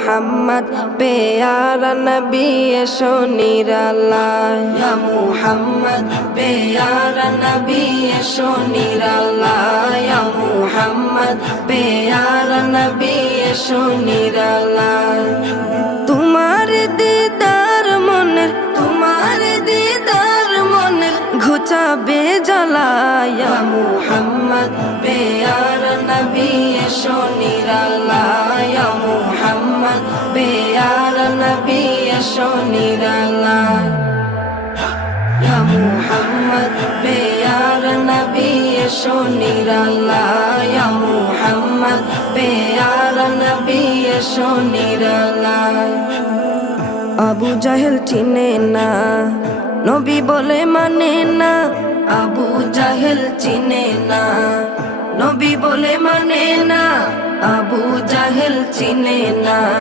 মুহাম্মদ প্যারা নবী এসো নিরালায় ইয়া মুহাম্মদ প্যারা নবী এসো নিরালায় ইয়া মুহাম্মদ প্যারা নবী এসো নিরালায় তোমার দিদার মনের ঘুচাবে জ্বালায় ইয়া মুহাম্মদ প্যারা নবী এসো নিরালায় ইয়া মুহাম্মদ প্যারা নবী এসো নিরালায় ইয়া মুহাম্মদ প্যারা নবী এসো নিরালায় ইয়া মুহাম্মদ প্যারা নবী এসো নিরালায় আবু জাহেল চিনে না নবী বলে মানে না আবু জাহেল চিনে না নবী বলে মানে না আবু জাহেল চিনে না